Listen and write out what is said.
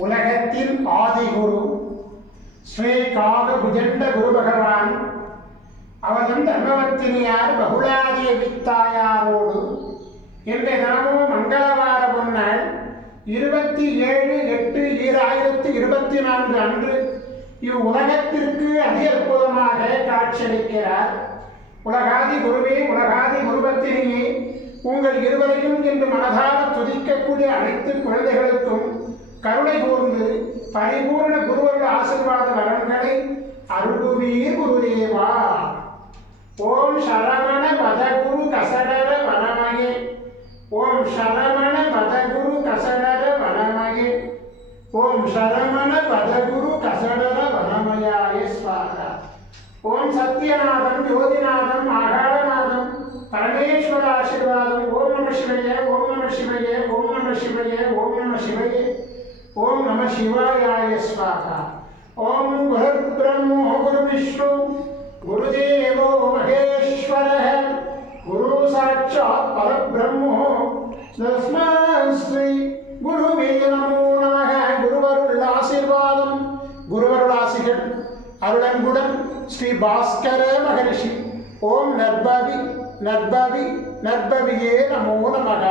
உலகத்தின் ஆதிகுரு ஸ்ரீ காகபுஜண்ட குரு பகவான் அவர்தம் தர்மவர்த்தினியார் பகுலாதேவி தாயாரோடு இன்றைய தினமும் மங்களவார பொன்னாள் 27/8/2024 அன்று இவ்வுலகத்திற்கு அதி அற்புதமாக காட்சியளிக்கிறார். உலகாதி குருவே, உலகாதி குருபத்தினியே, உங்கள் இருவரையும் இன்று மனதார துதிக்கக்கூடிய அனைத்து குழந்தைகளுக்கும் கருணை கூர்ந்து பரிபூர்ண குருவருள் ஆசீர்வாத வரன்களை அருள்வீர் குருதேவா. ஓம் சரவண பதகுரு கசடர வனமயே, ஓம் சரவண பதகுரு கசடர வனமயே, ஓம் சரவண பதகுரு கசடர வனமயாய ஸ்வாஹா. ஓம் சத்யநாதம் யோதிநாதம் ஆகாரநாதம் பரமேஸ்வர ஆசீர்வாதம். ஓம் நம சிவய, ஓம் நம சிவய, ஓம் நம சிவய, ஓம் நம சிவய, ஓம் நம சிவாயாய ஸ்வாஹா. ஓம் குரு பிரம்மோ குரு விஷ்ணு குருதேவோ மகேஸ்வரः குரு சாட்சாத் பரபிரம்மோ தஸ்மை ஸ்ரீ குருவே நமோ நமः. குருவருள் ஆசீர்வாதம், குருவருள் ஆசிகள் அருளன்புடன் ஸ்ரீ பாஸ்கர மகரிஷி. ஓம் நற்பவி நற்பவி நற்பவியே நமோ நமः.